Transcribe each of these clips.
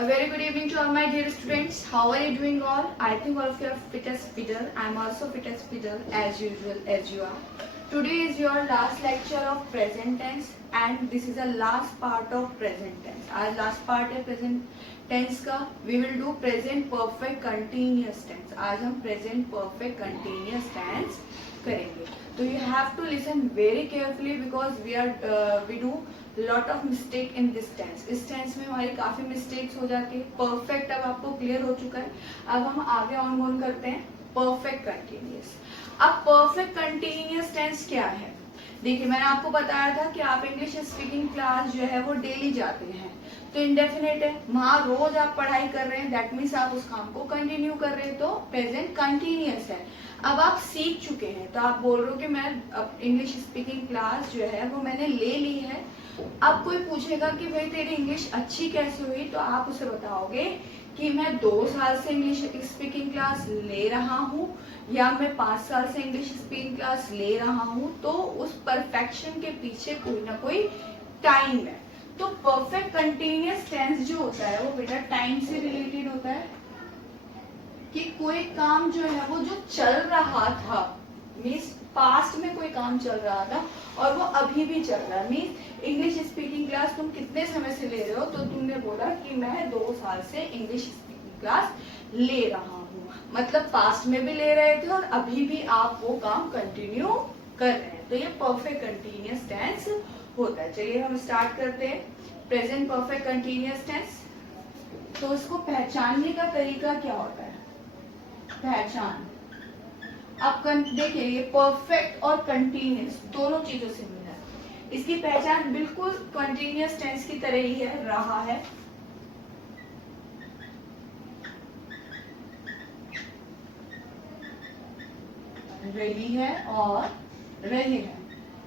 A very good evening to all my dear students. How are you doing all? I think all of you are fit as fiddle. I am also fit as fiddle as usual as you are. Today is your last lecture of present tense and this is the last part of present tense. आज last part है present tense का. We will do present perfect continuous tense. आज हम present perfect continuous tense करेंगे. So you have to listen very carefully because we do lot of mistake in this tense. इस tense में हमारी काफी mistakes हो जाती है. परफेक्ट अब आपको क्लियर हो चुका है. अब हम आगे ऑन करते हैं परफेक्ट कंटिन्यूअस. अब परफेक्ट कंटिन्यूअस टेंस क्या है? देखिए मैंने आपको बताया था कि आप इंग्लिश स्पीकिंग क्लास जो है वो डेली जाते हैं तो इंडेफिनेट है, वहां रोज आप पढ़ाई कर रहे हैं, दैट मीन्स आप उस काम को कंटिन्यू कर रहे हैं तो प्रेजेंट कंटिन्यूअस है. अब आप सीख चुके हैं तो आप बोल रहे हो कि मैं इंग्लिश स्पीकिंग क्लास जो है वो मैंने ले ली है. अब कोई पूछेगा कि भाई तेरी इंग्लिश अच्छी कैसे हुई तो आप उसे बताओगे कि मैं 2 साल से इंग्लिश स्पीकिंग क्लास ले रहा हूँ या मैं 5 साल से इंग्लिश स्पीकिंग क्लास ले रहा हूँ. तो उस परफेक्शन के पीछे कोई ना कोई टाइम है. तो परफेक्ट कंटिन्यूअस टेंस जो होता है वो बेटा टाइम से रिलेटेड होता है कि कोई काम जो है वो जो चल रहा था, मीन्स पास्ट में कोई काम चल रहा था और वो अभी भी चल रहा है. मीन्स इंग्लिश स्पीकिंग क्लास तुम कितने समय से ले रहे हो तो तुमने बोला कि मैं 2 साल से इंग्लिश स्पीकिंग क्लास ले रहा हूँ, मतलब पास्ट में भी ले रहे थे और अभी भी आप वो काम कंटिन्यू कर रहे हैं. तो ये परफेक्ट कंटिन्यूअस टेंस होता है. चलिए हम स्टार्ट करते हैं प्रेजेंट परफेक्ट कंटिन्यूअस टेंस. तो इसको पहचानने का तरीका क्या होता है? पहचान. अब देखिए ये परफेक्ट और कंटिन्यूअस दोनों चीजों से मिला है. इसकी पहचान बिल्कुल कंटिन्यूअस टेंस की तरह ही है. रहा है, रही है और रहे हैं,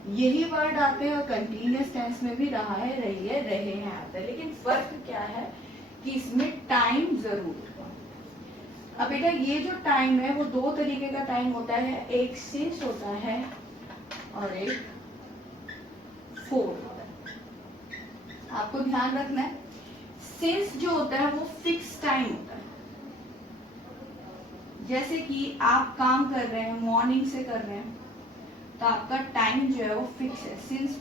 यही वर्ड आते हैं और कंटिन्यूअस टेंस में भी रहा है, रही है, रहे हैं आता है. लेकिन फर्क क्या है कि इसमें टाइम जरूर. अब बेटा ये जो टाइम है वो 2 तरीके का टाइम होता है. एक सिंस होता है और एक फोर होता है. आपको ध्यान रखना है सिंस जो होता है वो फिक्स टाइम होता है. जैसे कि आप काम कर रहे हैं, मॉर्निंग से कर रहे हैं तो आपका टाइम जो है वो फिक्स है. सिंस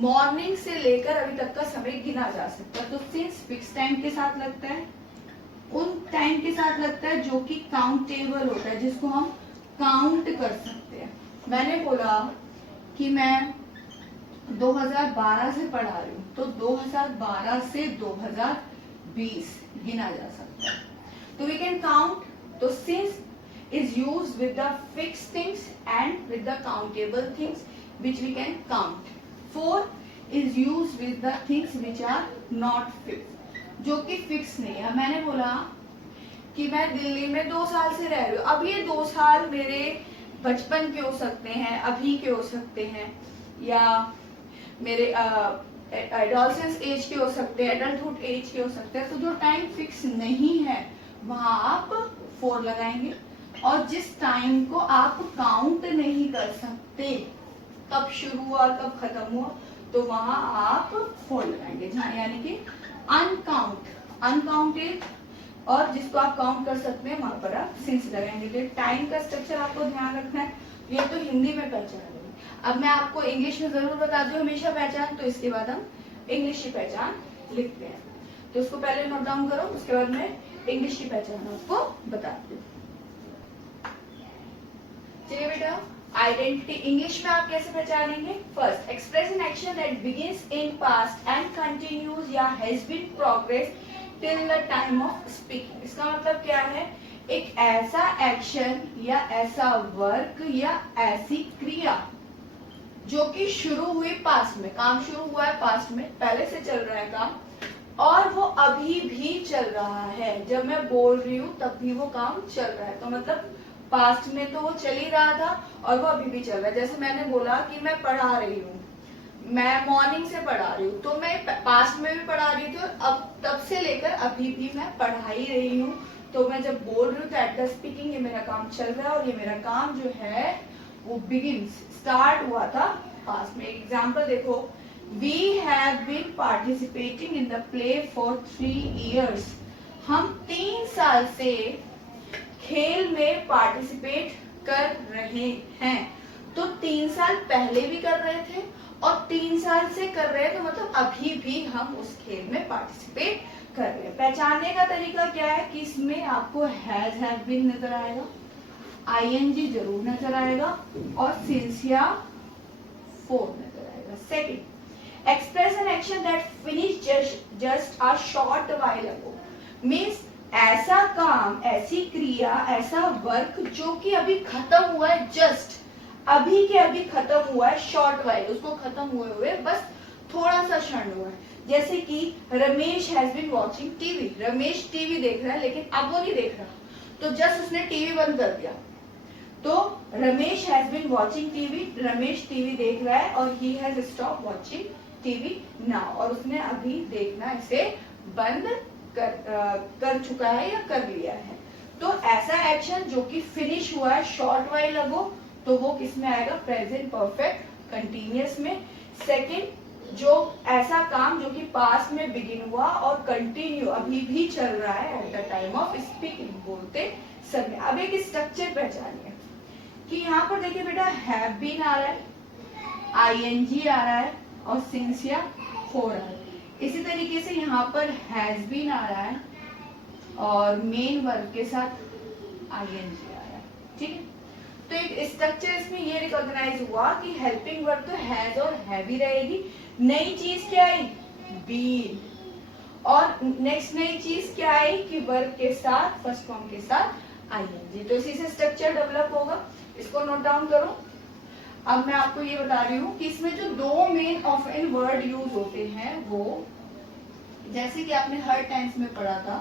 मॉर्निंग से लेकर अभी तक का समय गिना जा सकता है. तो सिंस फिक्स टाइम के साथ लगता है, उन टाइम के साथ लगता है जो कि काउंटेबल होता है, जिसको हम काउंट कर सकते हैं. मैंने बोला कि मैं 2012 से पढ़ा रही हूँ तो 2012 से 2020 गिना जा सकता है. तो वी कैन काउंट. तो since is used with the fixed things and with the countable things which we can count. For is used with the things which are not fixed, जो कि फिक्स नहीं है. मैंने बोला कि मैं दिल्ली में 2 साल से रह रही हूँ. अब ये 2 साल मेरे बचपन के हो सकते हैं, अभी के हो सकते हैं, या मेरे एडोलसेंस एज के हो सकते हैं, एडल्टहुड एज के हो सकते हैं. तो जो टाइम फिक्स नहीं है वहां आप 4 लगाएंगे. और जिस टाइम को आप काउंट नहीं कर सकते कब शुरू हुआ और कब खत्म हुआ तो वहां आप 4 लगाएंगे. यानी कि अनकाउंटेड और जिसको आप काउंट कर सकते हैं वहां पर आप सिंस लगाएंगे. तो टाइम का स्ट्रक्चर आपको ध्यान रखना है. ये तो हिंदी में पहचान है. अब मैं आपको इंग्लिश में जरूर बता दूं हमेशा पहचान, तो इसके बाद हम इंग्लिश की पहचान लिखते हैं. तो इसको पहले नोट डाउन करो, उसके बाद मैं इंग्लिश की पहचान आपको बताती हूँ. चलिए बेटा, आइडेंटिटी इंग्लिश में आप कैसे पहचानेंगे? First, express an action that begins in past and continues या has been progress till the time of speaking. इसका मतलब क्या है? एक ऐसा एक्शन या ऐसा वर्क या ऐसी क्रिया जो कि शुरू हुई पास्ट में. काम शुरू हुआ है पास्ट में, पहले से चल रहा है काम और वो अभी भी चल रहा है. जब मैं बोल रही हूँ तब भी वो काम चल रहा है. तो मतलब पास्ट में तो वो चल ही रहा था और वो अभी भी चल रहा है. जैसे मैंने बोला कि मैं पढ़ा रही हूँ, मैं मॉर्निंग से पढ़ा रही हूँ, तो मैं पास्ट में भी पढ़ा रही थी और अब तब से लेकर अभी भी मैं पढ़ा ही रही हूँ. तो मैं जब बोल रही हूँ तो एट द स्पीकिंग ये मेरा काम चल रहा है और ये मेरा काम जो है वो बिगिंस स्टार्ट हुआ था पास्ट में. एग्जाम्पल देखो, We have been participating in the play for 3 years. हम 3 साल से खेल में पार्टिसिपेट कर रहे हैं। तो 3 साल पहले भी कर रहे थे और 3 साल से कर रहे हैं, तो मतलब अभी भी हम उस खेल में पार्टिसिपेट कर रहे हैं। पहचानने का तरीका क्या है कि इसमें आपको हैज हैव बीन नजर आएगा, आईएनजी जरूर नजर आएगा और सिंस या फॉर नजर आएगा। Second, express an action that finish just a short while ago, means ऐसा काम, ऐसी क्रिया, ऐसा वर्क जो कि अभी खत्म हुआ है, जस्ट अभी के अभी खत्म हुआ है, शॉर्ट व्हाइल, उसको खत्म हुए बस थोड़ा सा क्षण हुआ है। जैसे कि Ramesh has been watching TV, Ramesh TV देख रहा है लेकिन अब वो नहीं देख रहा, तो जस्ट उसने टीवी बंद कर दिया। तो Ramesh has been watching TV, Ramesh TV देख रहा है और he has stop watching TV now, और उसने अभी देखना इसे बंद कर चुका है या कर लिया है। तो ऐसा एक्शन जो कि फिनिश हुआ है शॉर्ट व्हाइल अगो, तो वो किस में आएगा? प्रेजेंट परफेक्ट कंटिन्यूअस में। सेकंड, जो ऐसा काम जो कि पास्ट में बिगिन हुआ और कंटिन्यू अभी भी चल रहा है at the time of speaking, बोलते समय। अब एक स्ट्रक्चर पहचानिए कि यहाँ पर देखिए बेटा, हैव बीन आ रहा है, आईएनजी आ रहा है और सिंस या फॉर आ रहा है। इसी तरीके से यहाँ पर हैज बीन आ रहा है और मेन वर्ब के साथ आईएनजी आ रहा है। ठीक है, तो एक स्ट्रक्चर इसमें ये रिकॉग्नाइज हुआ कि हेल्पिंग वर्ब तो हैज और हैव ही रहेगी। नई चीज क्या आई? बीन। और नेक्स्ट नई चीज क्या आई कि वर्ब के साथ, फर्स्ट फॉर्म के साथ आईएनजी। तो इसी से स्ट्रक्चर डेवलप होगा, इसको नोट डाउन करो। अब मैं आपको ये बता रही हूँ कि इसमें जो दो main of an word use होते हैं, वो जैसे कि आपने हर टेंस में पढ़ा था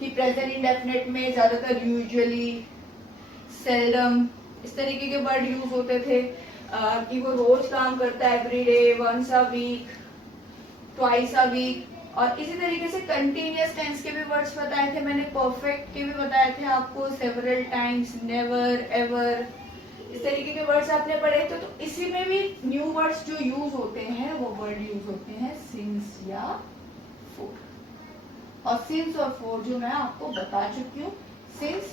कि प्रेजेंट इंडेफिनिट में ज्यादातर यूजुअली, सेल्डम, इस तरीके के वर्ड यूज होते थे कि वो रोज काम करता है, everyday, once a week, twice a week. और इसी तरीके से कंटिन्यूअस टेंस के भी वर्ड्स बताए थे मैंने, परफेक्ट के भी बताए थे आपको, सेवरल टाइम्स, नेवर, एवर, इस तरीके के वर्ड्स आपने पढ़े थे। तो इसी में भी न्यू वर्ड्स जो यूज होते हैं वो वर्ड यूज होते हैं सिंस या फॉर। और सिंस और फॉर जो मैं आपको बता चुकी हूँ, सिंस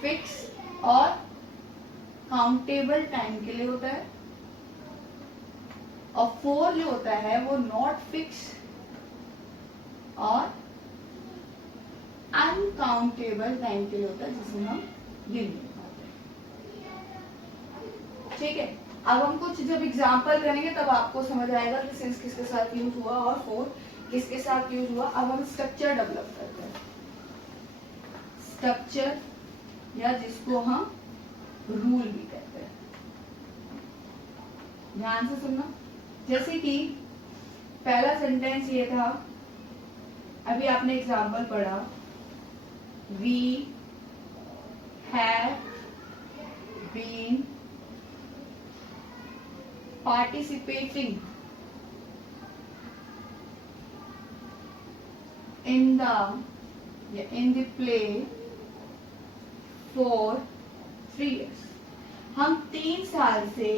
फिक्स और काउंटेबल टाइम के लिए होता है और फॉर जो होता है वो नॉट फिक्स और अनकाउंटेबल टाइम के लिए होता है, जिसमें हम गिन नहीं पाते। ठीक है, अब हम कुछ जब एग्जाम्पल करेंगे तब आपको समझ आएगा कि सिंस किसके साथ यूज हुआ और फॉर किसके साथ यूज हुआ। अब हम स्ट्रक्चर डेवलप करते हैं, स्ट्रक्चर या जिसको हम रूल भी कहते हैं। ध्यान से सुनना। जैसे कि पहला सेंटेंस ये था, अभी आपने एग्जाम्पल पढ़ा, we have been participating in the play for 3 years. हम 3 साल से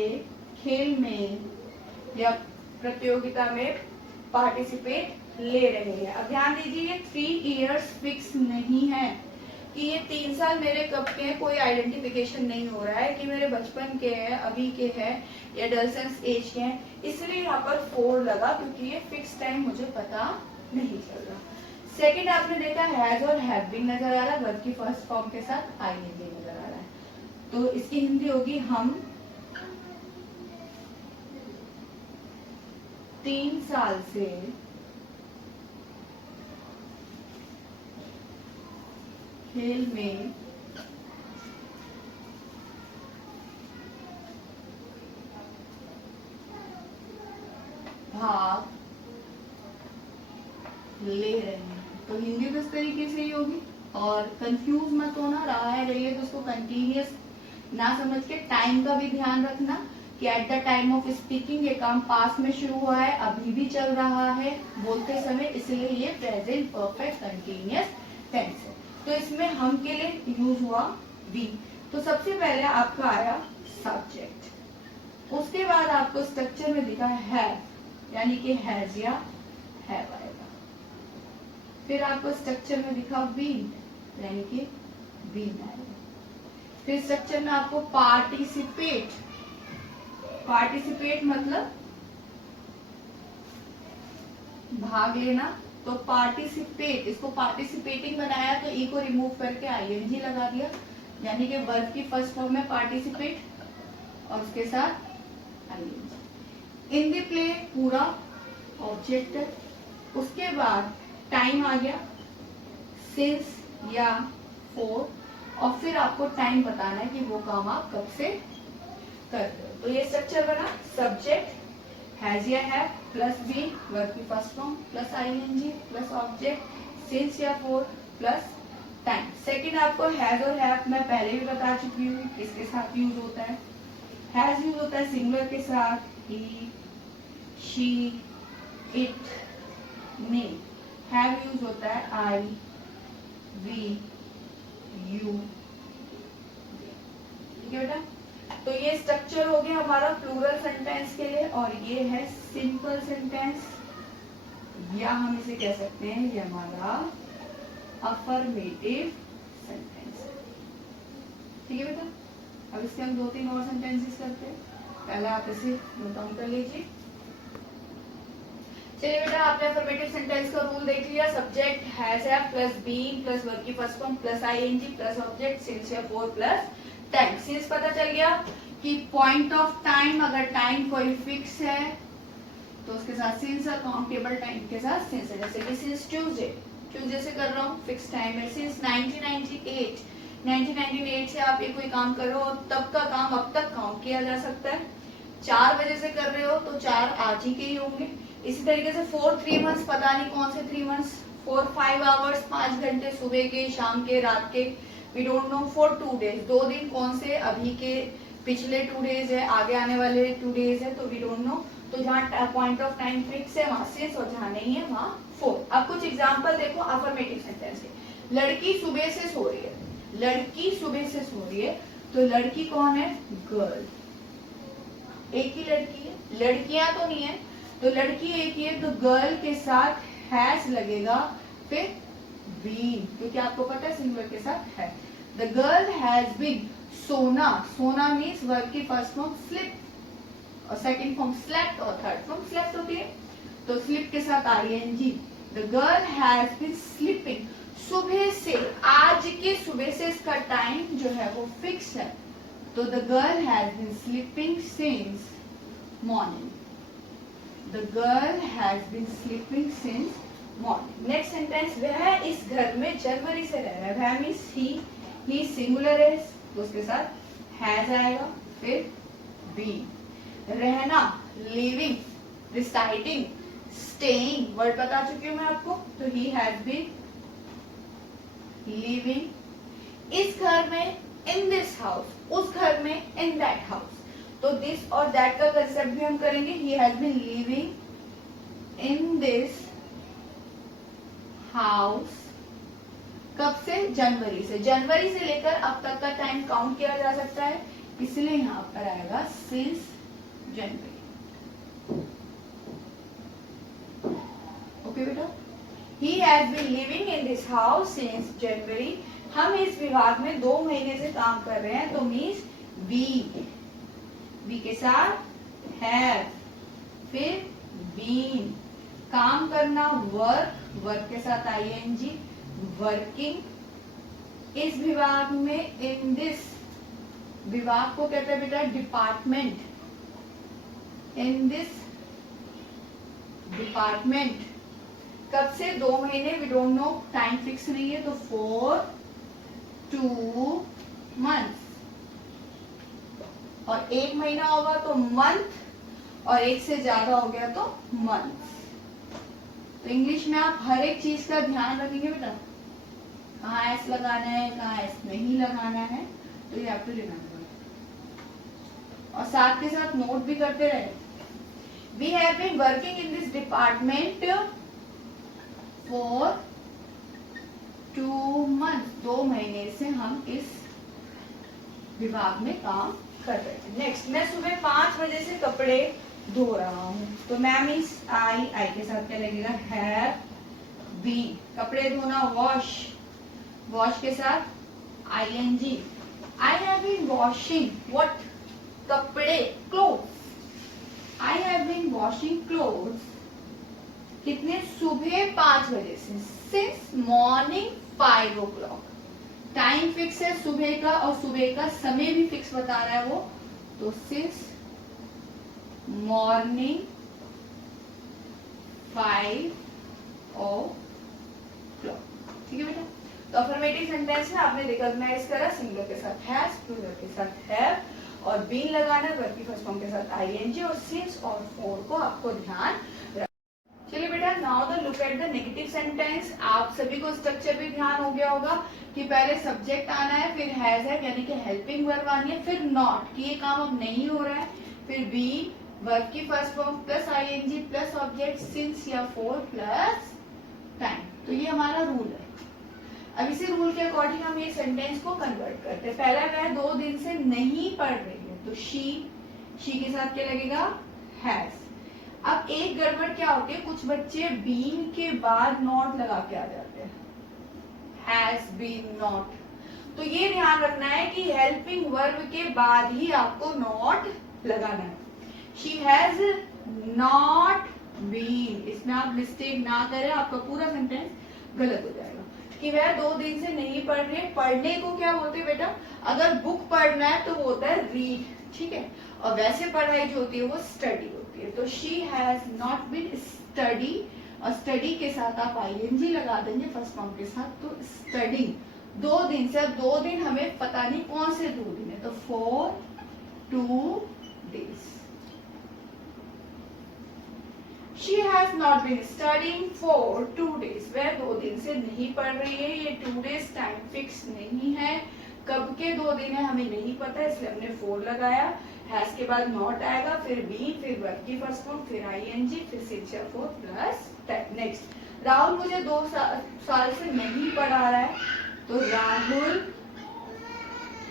खेल में या प्रतियोगिता में पार्टिसिपेट ले रहे हैं। अब ध्यान दीजिए, ये 3 इयर्स फिक्स नहीं है कि ये 3 साल मेरे कब के हैं, कोई आइडेंटिफिकेशन नहीं हो रहा है कि मेरे बचपन के हैं, अभी के हैं या एडोलसेंस एज के हैं। इसलिए यहाँ पर 4 लगा क्योंकि ये फिक्स टाइम मुझे पता नहीं चल रहा। सेकंड, आपने देखा हैज और हैव बीन नजर आ रहा है, वर्ब की फर्स्ट फॉर्म के साथ आईएनजी नजर आ रहा है। तो इसकी हिंदी होगी, हम 3 साल से खेल में भाग ले रहे हैं। तो हिंदी तो इस तरीके से ही होगी। और कंफ्यूज मत होना, रहा है रही है तो उसको कंटिन्यूअस ना समझ के टाइम का भी ध्यान रखना कि at the time of speaking ये काम पास्ट में शुरू हुआ है, अभी भी चल रहा है बोलते समय, इसलिए ये प्रेजेंट परफेक्ट कंटिन्यूअस टेंस है। तो इसमें हम के लिए यूज हुआ वी। तो सबसे पहले आपका आया सब्जेक्ट, उसके बाद आपको स्ट्रक्चर में दिखा है यानी कि हैज या हैव आएगा। फिर आपको स्ट्रक्चर में दिखा बीन यानी कि बीन आएगा। फिर स्ट्रक्चर में आपको पार्टिसिपेट, पार्टिसिपेट मतलब भाग लेना, तो पार्टिसिपेट, इसको पार्टिसिपेटिंग बनाया तो ई को रिमूव करके आईएनजी लगा दिया, यानी कि वर्ब की फर्स्ट फॉर्म में पार्टिसिपेट और उसके साथ आईएनजी। इन द प्ले पूरा ऑब्जेक्ट है। उसके बाद टाइम आ गया, सिंस या फॉर, और फिर आपको टाइम बताना है कि वो काम आप कब से कर रहे हो। तो ये स्ट्रक्चर बना, सब्जेक्ट हैज या हैव प्लस बी वर्ब की first form plus ING plus object since या फॉर प्लस टाइम। सेकंड आपको हैज और हैव मैं पहले भी बता चुकी हूँ किसके साथ यूज होता है। हैज यूज होता है सिंगुलर के साथ, he, she, it, may. Have use होता है आई, वी, यू। ठीक है बेटा, तो ये स्ट्रक्चर हो गया हमारा प्लूरल सेंटेंस के लिए, और ये है सिंपल सेंटेंस, या हम इसे कह सकते हैं ये हमारा अफर्मेटिव सेंटेंस। ठीक है बेटा, अब इसके हम 2-3 और सेंटेंसेस करते हैं। पहले आप इसे नोट डाउन कर लीजिए। चलिए बेटा, आपने अफर्मेटिव सेंटेंस का रूल देख लिया। Subject has have plus being plus verb की first form plus ING plus object since या फॉर प्लस टाइम। सिंस पता चल गया कि पॉइंट ऑफ टाइम, अगर टाइम कोई फिक्स है तो उसके साथ सिंस, और काउंटेबल टाइम के साथ सिंस है। जैसे कि सिंस ट्यूसडे, ट्यूसडे से कर रहा हूँ, फिक्स टाइम है। सिंस 1998, 1998 से आप ये कोई काम कर रहे हो, तब का काम अब तक काउंट किया जा सकता है। 4 बजे से कर रहे हो तो 4 आज ही के ही होंगे। इसी तरीके से 4 3 मंथ्स, पता नहीं कौन से 3 मंथ्स, 4 5 आवर्स, 5 घंटे, सुबह के, शाम के, रात के, we don't know. For 2 days, 2 दिन कौन से, अभी के पिछले 2 डेज है, आगे आने वाले 2 डेज है, तो वी डोंट नो। तो जहाँ पॉइंट ऑफ टाइम फिक्स है वहां सिंस, और जहाँ नहीं है वहां फॉर। अब कुछ एग्जांपल देखो अफर्मेटिव सेंटेंस के। लड़की सुबह से सो रही है, लड़की सुबह से सो रही है, तो लड़की कौन है, गर्ल। एक ही लड़की है, लड़कियां तो नहीं है, तो लड़की एक ही है, तो गर्ल के साथ हैज लगेगा, फिर बीन, क्योंकि आपको पता है सिंगुलर के साथ है। द गर्ल हैज बीन, सोना, सोना मीन्स वर्ब की फर्स्ट फॉर्म स्लिप, और सेकंड फॉर्म स्लेप्ट, और थर्ड फॉर्म स्लेप्ट होती है, तो स्लिप के साथ ING. The girl has been sleeping, सुबह से, आज के सुबह से इसका टाइम जो है वो फिक्स है, तो the girl has been sleeping since morning. The girl has been sleeping since morning. Next sentence, वह इस घर में जनवरी से रह रहा है। वह मीन्स he सिंगुलर है तो उसके साथ has आएगा, फिर be। रहना, living, residing, staying, वर्ड बता चुकी हूँ मैं आपको, तो he has been living इस घर में, in this house, उस घर में, in that house। तो दिस और दैट का कंसेप्ट भी हम करेंगे। He has been living in this house, कब से, जनवरी से। जनवरी से लेकर अब तक का टाइम काउंट किया जा सकता है, इसलिए यहाँ पर आएगा सिंस जनवरी। ओके बेटा, he has been living in this house since January. हम इस विभाग में 2 महीने से काम कर रहे हैं, तो मीन्स बी के साथ हैव, फिर बीन, काम करना वर्क, वर्क के साथ आईएनजी, वर्किंग इस विभाग में, इन दिस विभाग को कहते हैं बेटा डिपार्टमेंट, इन दिस डिपार्टमेंट। कब से, 2 महीने, we don't know, time fix नहीं है, तो फॉर 2 मंथ्स, और 1 महीना होगा तो मंथ, और 1 से ज्यादा हो गया तो मंथ। तो इंग्लिश में आप हर एक चीज का ध्यान रखेंगे बेटा, कहाँ एस लगाना है, कहाँ एस नहीं लगाना है, तो ये आपको रिमेम्बर, और साथ के साथ नोट भी करते रहे। We have been working in this department for 2 month, 2 महीने से हम इस विभाग में काम कर रहे थे। नेक्स्ट, मैं सुबह 5 बजे से कपड़े धो रहा हूँ, तो मैम इस आई के साथ क्या लगेगा, हैव बीन। कपड़े धोना वॉश, वॉश के साथ ING। I have been washing what, कपड़े, clothes. I have been washing clothes कितने, सुबह 5 बजे से, since morning 5 o'clock। Time fix है सुबह का और सुबह का समय भी फिक्स बता रहा है वो, तो सिंस मॉर्निंग 5 o'clock। ठीक है बेटा, तो अफर्मेटिव सेंटेंस में आपने रिकॉग्नाइज करा, सिंगुलर के साथ हैज, प्लूरल के साथ हैव और बीन लगाना, वर्ब की फर्स्ट फॉर्म के साथ ING और सिंस और फॉर को आपको ध्यान। चलिए बेटा, now the look at the negative sentence. आप सभी को स्ट्रक्चर भी ध्यान हो गया होगा कि पहले सब्जेक्ट आना है, फिर हैज है यानी कि हेल्पिंग वर्ब आनी है, फिर नॉट कि ये काम अब नहीं हो रहा है, फिर बी वर्ब की first form plus ING plus object since या फॉर प्लस टाइम। तो ये हमारा रूल है। अब इसी रूल के अकॉर्डिंग हम ये सेंटेंस को कन्वर्ट करते हैं। पहला वह 2 दिन से नहीं पढ़ रही है, तो शी के साथ क्या लगेगा, हैज। अब एक गड़बड़ क्या होती है, कुछ बच्चे बीन के बाद नॉट लगा के आ जाते हैं, हैज बीन नॉट। तो ये ध्यान रखना है कि हेल्पिंग वर्ब के बाद ही आपको नॉट लगाना है। शी हैज नॉट बीन, इसमें आप मिस्टेक ना करें, आपका पूरा सेंटेंस गलत हो जाएगा। कि वह 2 दिन से नहीं पढ़ रहे, पढ़ने को क्या बोलते हैं बेटा, अगर बुक पढ़ना है तो वो होता है रीड, ठीक है, और वैसे पढ़ाई जो होती है वो स्टडी होती है। तो she has not been study, और स्टडी के साथ आप ING लगा देंगे फर्स्ट फॉर्म के साथ, तो स्टडी 2 दिन से। अब 2 दिन हमें पता नहीं कौन से 2 दिन है, तो for 2 days। She has not been studying for 2 days। वह 2 दिन से नहीं पढ़ रही है। ये 2 days टाइम फिक्स नहीं है, कब के 2 दिन है हमें नहीं पता, इसलिए हमने for लगाया। हैज के बाद नॉट आएगा, फिर बी, फिर वर्ब की फर्स्ट फॉर्म, फिर ING, फिर सिंस या for plus time. Next, Rahul मुझे 2 साल से नहीं पढ़ा रहा है, तो राहुल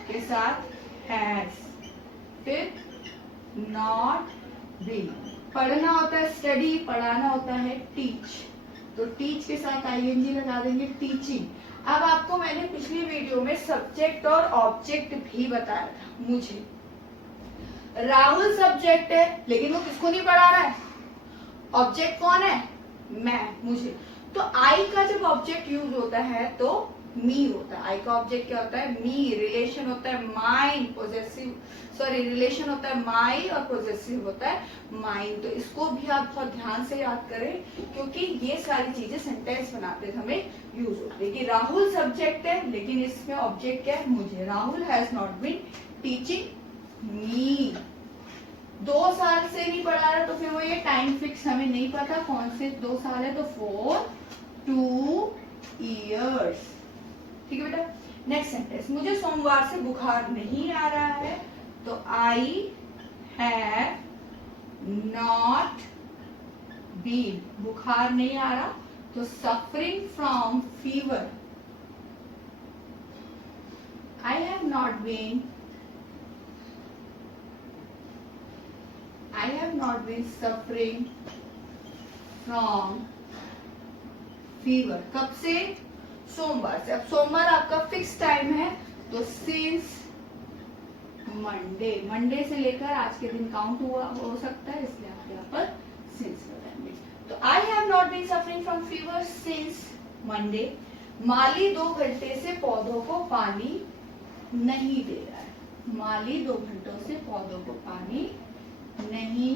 के साथ हैज, फिर नॉट बीन। पढ़ना होता है स्टडी, पढ़ाना होता है टीच, तो टीच के साथ ING लगा देंगे, टीचिंग। अब आपको मैंने पिछली वीडियो में सब्जेक्ट और ऑब्जेक्ट भी बताया था। मुझे राहुल सब्जेक्ट है, लेकिन वो किसको नहीं पढ़ा रहा है, ऑब्जेक्ट कौन है, मैं, मुझे। तो आई का जब ऑब्जेक्ट यूज होता है तो मी होता है। आई का ऑब्जेक्ट क्या होता है, मी। रिलेशन होता है माइन, पोजेसिव, सॉरी रिलेशन होता है माई और पोजेसिव होता है माइन। तो इसको भी आप बहुत ध्यान से याद करें, क्योंकि ये सारी चीजें सेंटेंस बनाते समय यूज होती है। कि राहुल सब्जेक्ट है, लेकिन इसमें ऑब्जेक्ट क्या है, मुझे। Rahul has not been teaching me. 2 साल से नहीं पढ़ा रहा, तो फिर वो ये टाइम फिक्स हमें नहीं पता कौन से 2 साल है, तो for 2 years। ठीक है बेटा। नेक्स्ट सेंटेंस, मुझे सोमवार से बुखार नहीं आ रहा है, तो आई हैव नॉट बीन, बुखार नहीं आ रहा, तो suffering from fever. I have not been, I have not been suffering from fever। कब से, सोमवार से। अब सोमवार आपका फिक्स टाइम है, तो सिंस मंडे, मंडे से लेकर आज के दिन काउंट हुआ हो सकता है, इसलिए आप यहाँ पर सिंस लगाएंगे। तो I have not been suffering from fever since Monday. माली 2 घंटे से पौधों को पानी नहीं दे रहा है। माली 2 घंटों से पौधों को पानी नहीं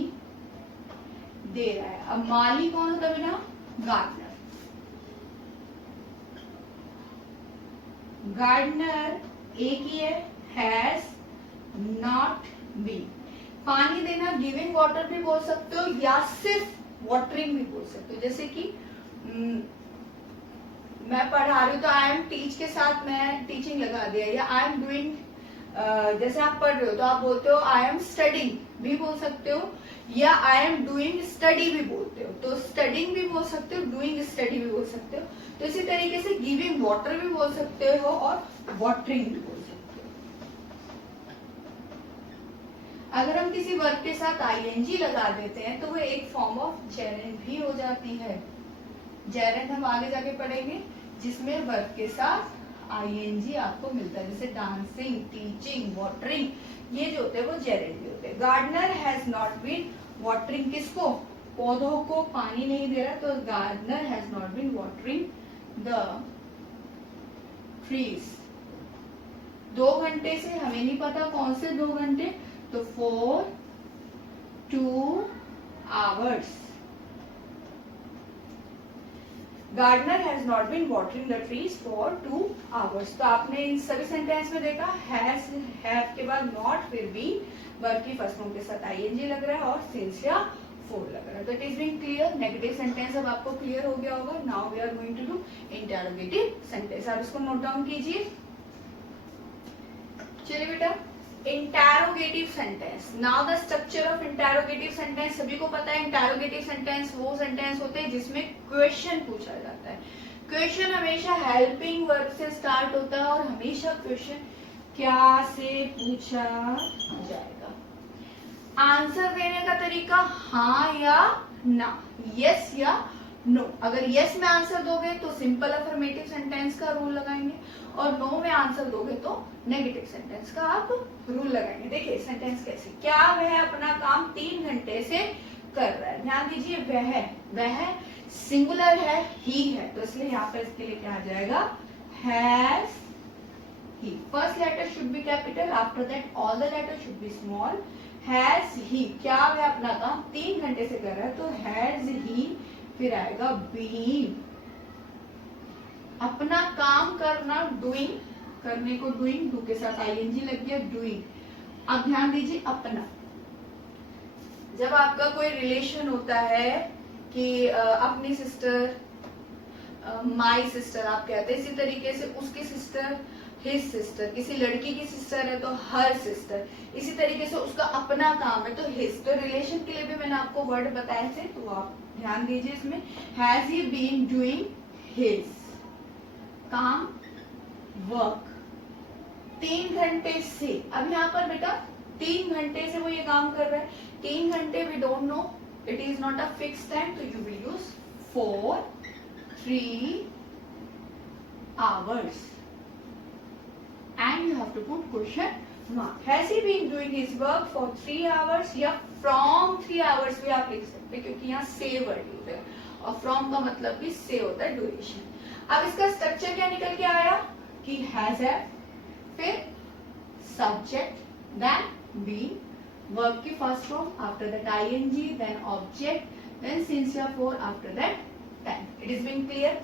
दे रहा है। अब माली कौन होता है बेटा, गार्डनर। गार्डनर एक ही है, हैज नॉट बीन। पानी देना गिविंग वाटर भी बोल सकते हो, या सिर्फ वाटरिंग भी बोल सकते हो। जैसे कि मैं पढ़ा रही हूँ, तो आई एम टीच के साथ मैं टीचिंग लगा दिया, या आई एम डूइंग, जैसे आप पढ़ रहे हो तो आप बोलते हो आई एम स्टडिंग भी बोल सकते हो, या आई एम डूइंग स्टडी भी बोलते हो। तो स्टडिंग भी बोल सकते हो, डूइंग स्टडी भी बोल सकते हो। तो इसी तरीके से गिविंग वाटर भी बोल सकते हो और वाटरिंग भी बोल सकते हो। अगर हम किसी वर्ब के साथ आईएनजी लगा देते हैं तो वो एक फॉर्म ऑफ जेरेंड भी हो जाती है। जेरेंड हम आगे जाके पढ़ेंगे, जिसमें वर्ब के साथ आईएनजी आपको मिलता है, जैसे डांसिंग, टीचिंग, वाटरिंग, ये जो होते हैं वो जेरेंड भी होते हैं। Gardener has not been watering, किसको? पौधों को पानी नहीं दे रहा, तो gardener has not been watering the trees. 2 घंटे से हमें नहीं पता कौन से 2 घंटे, तो for 2 hours. Gardener has not been watering the trees for 2 hours. तो आपने इन सभी सेंटेंस में देखा has, have के बाद not, फिर be, वर्ब की फर्स्ट फॉर्म के साथ ing लग रहा है और since या for लग रहा है। तो it is been clear. Negative sentence अब आपको क्लियर हो गया होगा। Now we are going to do interrogative sentence. आप इसको नोट डाउन कीजिए। चलिए बेटा, interrogative sentence. Now the structure of interrogative sentence सभी को पता है। इंटरोगेटिव सेंटेंस वो सेंटेंस होते हैं जिसमें क्वेश्चन पूछा जाता है। क्वेश्चन हमेशा हेल्पिंग वर्ब से स्टार्ट होता है और हमेशा क्वेश्चन क्या से पूछा जाएगा। आंसर देने का तरीका हाँ या ना, यस या नो। अगर यस में आंसर दोगे तो सिंपल अफर्मेटिव सेंटेंस का रूल लगाएंगे, और नो में आंसर दोगे तो नेगेटिव सेंटेंस का आप रूल लगाएंगे। देखिए सेंटेंस कैसे, क्या वह अपना काम 3 घंटे से कर रहा है। ध्यान दीजिए, वह सिंगुलर है, ही है, तो इसलिए यहाँ पर इसके लिए क्या आ जाएगा, has he. First letter should be capital, after that all the letter should be small. Has he, क्या वह अपना काम 3 घंटे से कर रहा है, तो हैज ही, फिर आएगा बीन। अपना काम करना, डूइंग, करने को डूइंग, डू के साथ आईएनजी लग गया, डूइंग। अब ध्यान दीजिए, अपना। जब आपका कोई रिलेशन होता है कि अपनी सिस्टर, माई सिस्टर आप कहते हैं, इसी तरीके से उसकी सिस्टर, हिज सिस्टर, किसी लड़की की सिस्टर है तो हर सिस्टर, इसी तरीके से उसका अपना काम है तो हिज। तो रिलेशन के लिए भी मैंने आपको वर्ड बताए थे, तो आप ध्यान दीजिए इसमें। Has he been doing his काम, वर्क, 3 घंटे से। अब यहाँ पर बेटा 3 घंटे से वो ये काम कर रहा है। 3 घंटे we don't know, it is not a fix time, तो you will use 4 3 hours and you have to put question mark. Has he been doing his work for 3 hours या from 3 hours भी आप लिख सकते हैं, क्योंकि यहाँ से वर्ड यूज है और from का मतलब भी से होता है, ड्यूरेशन। अब इसका स्ट्रक्चर क्या निकल के आया कि हैज है, फिर सब्जेक्ट, देन बी, वर्ब की first form, after that ING, then object, then since या for, after that time. It is been clear.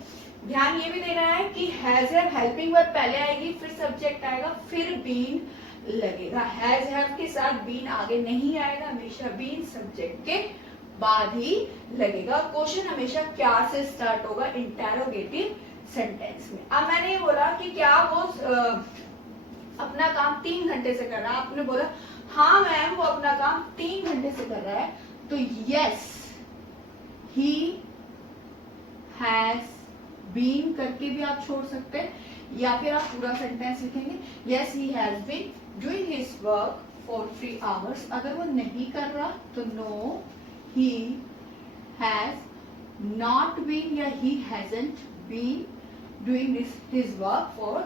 ध्यान ये भी देना है कि हैज हैव हेल्पिंग वर्ब पहले आएगी, फिर सब्जेक्ट आएगा, फिर बीन लगेगा। हैज हैव के साथ बीन आगे नहीं आएगा, हमेशा बीन सब्जेक्ट के बाद ही लगेगा। क्वेश्चन हमेशा क्या से स्टार्ट होगा इंटरोगेटिव सेंटेंस में। अब मैंने ये बोला कि क्या वो अपना काम 3 घंटे से कर रहा है, आपने बोला हाँ मैम वो अपना काम 3 घंटे से कर रहा है, तो यस ही हैज बीन करके भी आप छोड़ सकते हैं, या फिर आप पूरा सेंटेंस लिखेंगे, yes he has been doing his work for 3 hours। अगर वो नहीं कर रहा तो no he has not been या he hasn't been doing his work for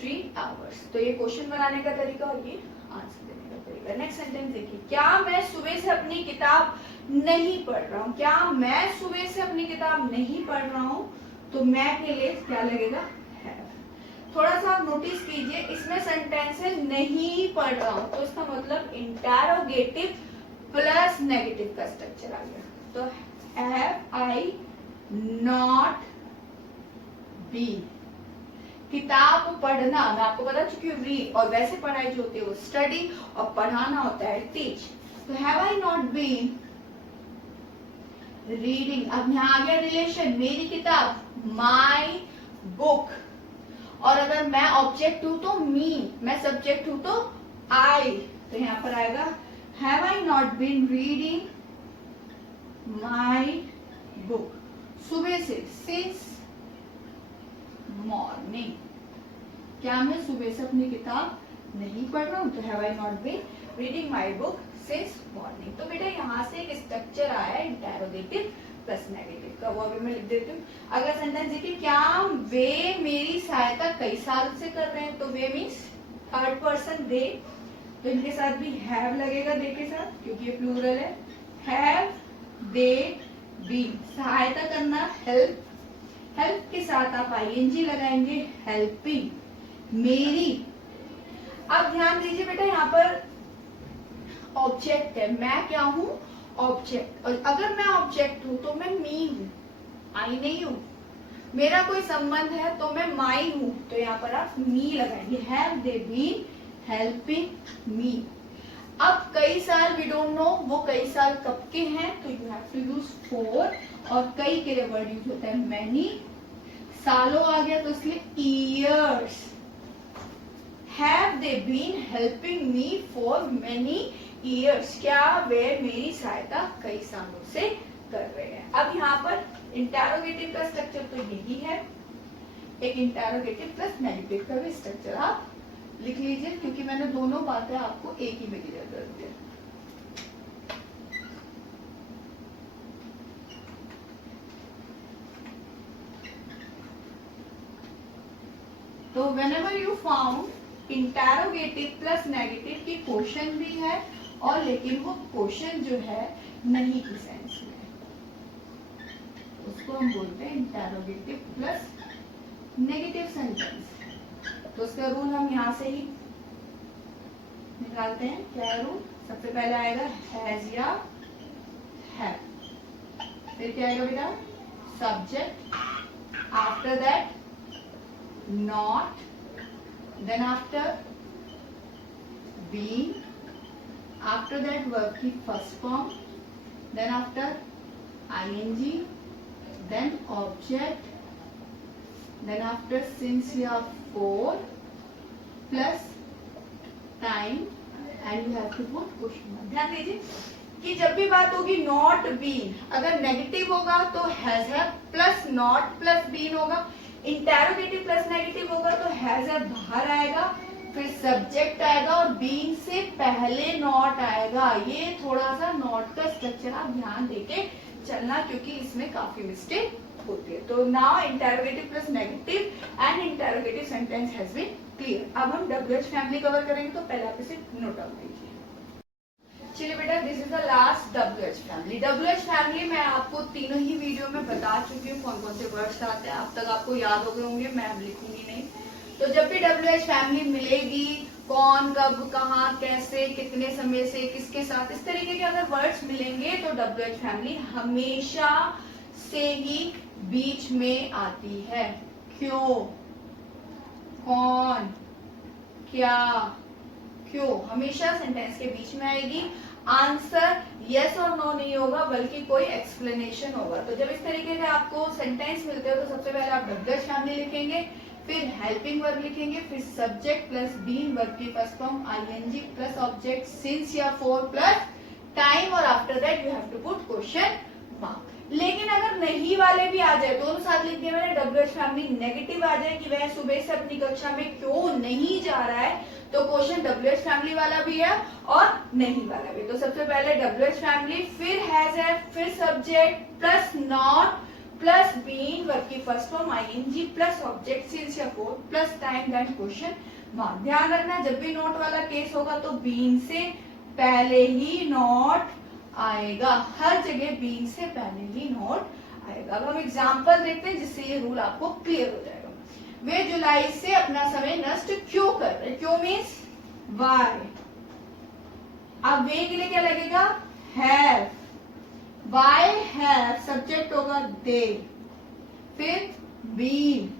3 hours। तो ये क्वेश्चन बनाने का तरीका और ये आंसर देने का तरीका। नेक्स्ट सेंटेंस देखिए, क्या मैं सुबह से अपनी किताब नहीं पढ़ रहा हूँ। क्या मैं सुबह से अपनी किताब नहीं पढ़ रहा हूँ, तो मैं के लिए क्या लगेगा, हैव। थोड़ा सा आप नोटिस कीजिए, इसमें सेंटेंस है नहीं पढ़ रहा हूँ, तो इसका मतलब इंटरोगेटिव प्लस नेगेटिव का स्ट्रक्चर आ गया। तो हैव आई नॉट बीन, किताब पढ़ना, मैं आपको बता चुकी हूँ रीड, और वैसे पढ़ाई जो होती है वो स्टडी, और पढ़ाना होता है टीच। तो have I not been reading. अब यहाँ आ गया रिलेशन, मेरी किताब, माई बुक, और अगर मैं ऑब्जेक्ट हूं तो मी, मैं सब्जेक्ट हूं तो आई, तो यहाँ पर आएगा have I not been reading my book. सुबह से, सिंस मॉर्निंग, क्या मैं सुबह से अपनी किताब नहीं पढ़ रहा हूं, तो have I not been reading my book since morning. तो बेटा यहाँ से एक स्ट्रक्चर आया इंटेरोगेटिव प्लस नेगेटिव का, वो अभी मैं लिख देती हूँ। अगला सेंटेंस देखिए, क्या वे मेरी सहायता कई साल से कर रहे हैं, तो वे मीन्स थर्ड पर्सन दे, तो इनके साथ भी हैव लगेगा दे के साथ, क्योंकि ये प्लूरल है। हैव दे बीन, सहायता करना हेल्प, हेल्प के साथ आप आईएनजी लगाएंगे, हेल्पिंग मेरी। अब ध्यान दीजिए बेटा, यहाँ पर ऑब्जेक्ट है, मैं क्या हूं, ऑब्जेक्ट, और अगर मैं ऑब्जेक्ट हूं तो मैं मी हूं, आई नहीं हूं। मेरा कोई संबंध है तो मैं माई हूं, तो यहाँ पर आप मी लगाएंगे, have they been helping me. अब कई साल वी डोंट नो, वो कई साल कब के हैं, तो you have to use for, और कई के लिए वर्ड यूज होता है मैनी। सालों आ गया तो इसलिए years. Have they been helping me for many years, क्या वे मेरी सहायता कई सालों से कर रहे हैं। अब यहाँ पर इंटेरोगेटिव का स्ट्रक्चर तो यही है, एक इंटेरोगेटिव प्लस नेगेटिव का भी स्ट्रक्चर आप लिख लीजिए, क्योंकि मैंने दोनों बातें आपको एक ही में क्लियर कर दी। तो whenever you found interrogative plus negative की क्वेश्चन भी है, और लेकिन वो क्वेश्चन जो है नहीं की सेंस में, उसको हम बोलते हैं इंटेरोगेटिव प्लस नेगेटिव सेंटेंस। तो उसका रूल हम यहाँ से ही निकालते हैं। क्या रूल, सबसे पहले आएगा हैज या हैव, फिर क्या आएगा बेटा, subject, after that not, then after being, after that verb की first form, then after ing, then object, then after since या for plus time, and you have to put question mark। ध्यान दीजिए कि जब भी बात होगी नॉट बीन, अगर नेगेटिव होगा तो हैज है प्लस नॉट प्लस बीन होगा। इंटेरोगेटिव प्लस नेगेटिव होगा तो हैज है बाहर आएगा, फिर सब्जेक्ट आएगा और बीन से पहले नॉट आएगा। ये थोड़ा सा नॉट का स्ट्रक्चर आप ध्यान देके चलना, क्योंकि इसमें काफी मिस्टेक होती है। तो now interrogative plus negative and interrogative sentence has been clear. अब हम डब्ल्यूएच फैमिली कवर करेंगे, तो पहले आप इसे नोट डाउन कीजिए। चलिए बेटा, this is the last WH family. WH family मैं आपको तीनों ही वीडियो में बता चुकी हूँ कौन कौन से वर्ड्स आते हैं, अब तक आपको याद हो गए होंगे, मैं अब लिखूंगी नहीं। तो जब भी डब्ल्यूएच फैमिली मिलेगी, कौन कब कहाँ कैसे कितने समय से किसके साथ, इस तरीके के अगर वर्ड्स मिलेंगे तो डब्ल्यूएच फैमिली हमेशा से ही बीच में आती है। क्यों, कौन, क्या, क्यों, हमेशा सेंटेंस के बीच में आएगी। आंसर यस और नो नहीं होगा, बल्कि कोई एक्सप्लेनेशन होगा। तो जब इस तरीके से आपको सेंटेंस मिलते हो तो सबसे पहले आप डब्ल्यूएच फैमिली लिखेंगे, फिर हेल्पिंग वर्ब लिखेंगे, फिर सब्जेक्ट प्लस बीन वर्ब की first form ING plus object since या फॉर प्लस टाइम, और after that you have to put question mark. लेकिन अगर नहीं वाले भी आ जाए, दोनों साथ लिख दिया मैंने, डब्ल्यूएच फैमिली नेगेटिव आ जाए कि वह सुबह से अपनी कक्षा में क्यों नहीं जा रहा है, तो क्वेश्चन डब्ल्यूएच फैमिली वाला भी है और नहीं वाला भी। तो सबसे पहले डब्ल्यूएच फैमिली, फिर हैज है, फिर subject plus not plus been verb की first form ING plus object since या for plus time then question mark. ध्यान रखना, जब भी नॉट वाला केस होगा तो बीन से पहले ही नॉट आएगा, हर जगह बीन से पहले ही नॉट आएगा। अब हम एग्जाम्पल देखते हैं जिससे ये रूल आपको क्लियर हो जाएगा। वे जुलाई से अपना समय नष्ट क्यों कर रहे, क्यों मीन्स वाई। अब वे के लिए क्या लगेगा, हैव, वाई हैव, सब्जेक्ट होगा दे, फिर बीन,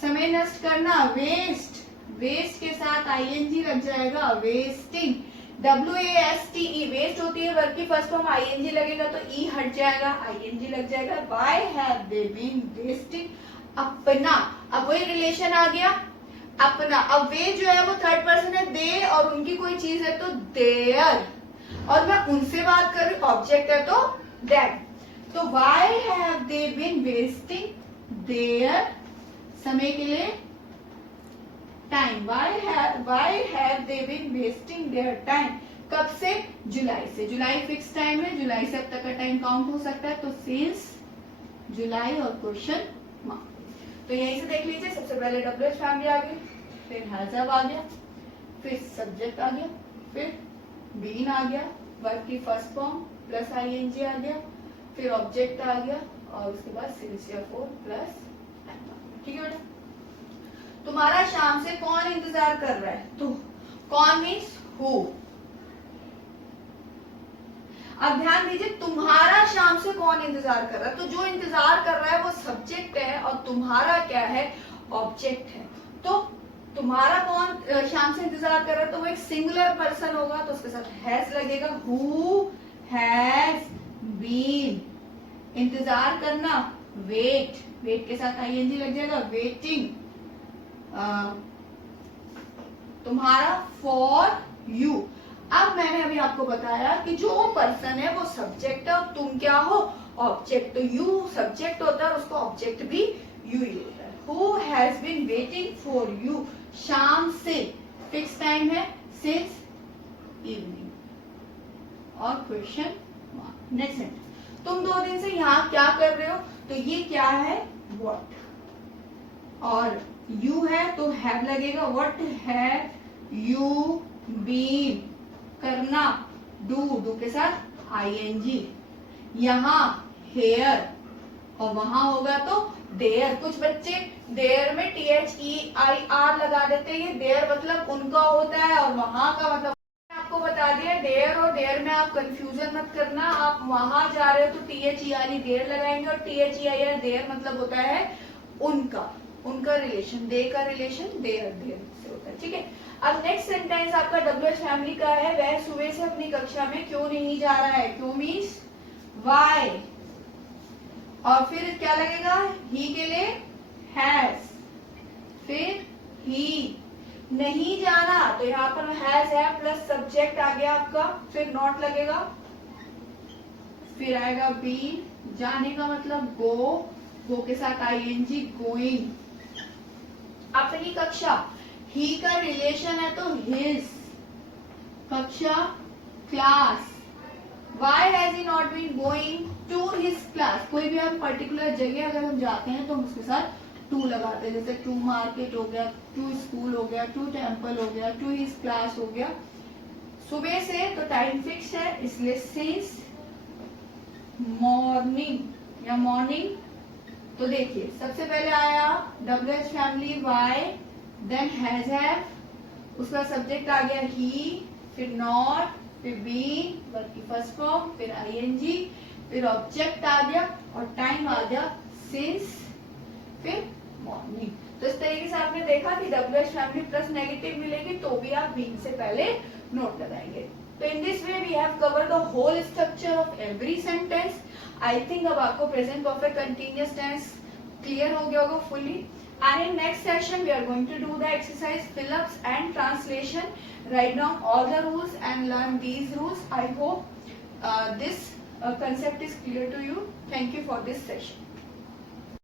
समय नष्ट करना वेस्ट, वेस्ट के साथ आईएनजी लग जाएगा, वेस्टिंग, WASTE वेस्ट होती है, वर्ब की फर्स्ट फॉर्म आईएनजी लगेगा तो ई हट जाएगा, आईएनजी लग जाएगा, why have they been wasting अपना। अब वही रिलेशन आ गया अपना। अब वे जो है वो थर्ड पर्सन है, दे, और उनकी कोई चीज है तो देयर, और मैं उनसे बात कर रही हूँ, ऑब्जेक्ट है तो दैट। तो why have they been wasting their, समय के लिए time. Why have they been wasting their time? कब से? जुलाई से. जुलाई फिक्स टाइम है, जुलाई से अब तक का टाइम काउंट हो सकता है, तो सिंस जुलाई और क्वेश्चन मार्क. तो यहीं से देख लीजिए, सबसे पहले WH फैमिली आ गई, फिर हैज हैव आ गया, फिर सब्जेक्ट आ गया, फिर बीन आ गया, वर्ब की फर्स्ट फॉर्म प्लस ING आ गया, फिर ऑब्जेक्ट आ गया और उसके बाद सिंस या फोर प्लस. ठीक है बेटा. तुम्हारा शाम से कौन इंतजार कर रहा है? तो कौन मीन्स हु. अब ध्यान दीजिए, तुम्हारा शाम से कौन इंतजार कर रहा है, तो जो इंतजार कर रहा है वो सब्जेक्ट है और तुम्हारा क्या है? ऑब्जेक्ट है. तो तुम्हारा कौन शाम से इंतजार कर रहा है, तो वो एक सिंगुलर पर्सन होगा, तो उसके साथ हैज लगेगा. Who has been. इंतजार करना, वेट. वेट के साथ ING लग जाएगा, वेटिंग. तुम्हारा फॉर यू. अब मैंने अभी आपको बताया कि जो पर्सन है वो सब्जेक्ट है और तुम क्या हो? ऑब्जेक्ट. तो यू सब्जेक्ट होता है और उसको ऑब्जेक्ट भी यू ही होता है. Who has been waiting for you. शाम से फिक्स टाइम है, सिंस इवनिंग और क्वेश्चन मार्क. Next sentence. तुम 2 दिन से यहाँ क्या कर रहे हो, तो ये क्या है? व्हाट. और यू है तो हैव लगेगा. What have you been. करना, डू के साथ ING. यहाँ हेयर और वहां होगा तो देयर. कुछ बच्चे देयर में THEIR लगा देते हैं, ये देयर मतलब उनका होता है और वहां का मतलब. आपको बता दिया, देयर और देयर में आप कंफ्यूजन मत करना. आप वहां जा रहे हो तो THERE देयर लगाएंगे और THEIR देयर मतलब होता है उनका. उनका रिलेशन, दे का रिलेशन देयर से होता है. ठीक है. अब नेक्स्ट सेंटेंस आपका WH फैमिली का है. वह सुबह से अपनी कक्षा में क्यों नहीं जा रहा है. क्यों मीन्स वाई. और फिर क्या लगेगा? ही के लिए हैज. फिर ही. नहीं जाना, तो यहाँ पर हैज है प्लस सब्जेक्ट आ गया आपका. फिर नॉट लगेगा, फिर आएगा बीन. जाने का मतलब गो के साथ ING गोइंग. अपनी कक्षा, ही का रिलेशन है तो हिज. कक्षा class. Why has he not been going to his class? कोई भी हम पर्टिकुलर जगह अगर हम जाते हैं तो हम उसके साथ टू लगाते हैं. जैसे टू मार्केट हो गया, टू स्कूल हो गया, टू टेम्पल हो गया, टू हिज क्लास हो गया. सुबह से तो टाइम फिक्स है, इसलिए सिंस मॉर्निंग या मॉर्निंग. तो देखिए, सबसे पहले आया WH family why, then has have, उसका सब्जेक्ट आ गया ही, फिर नॉट, फिर बीन वर्ब की फर्स्ट फॉर्म, फिर ING, फिर ऑब्जेक्ट आ गया और टाइम आ गया सिंस, फिर मॉर्निंग. तो इस तरीके से आपने देखा कि WH फैमिली प्लस नेगेटिव मिलेगी तो भी आप बीन से पहले नोट लगाएंगे. तो in this way we have covered the whole structure of every sentence. I think अब आपको present perfect continuous tense clear हो गया होगा fully. And in next session, we are going to do the exercise fill-ups and translation. Write down all the rules and learn these rules. I hope this concept is clear to you. Thank you for this session.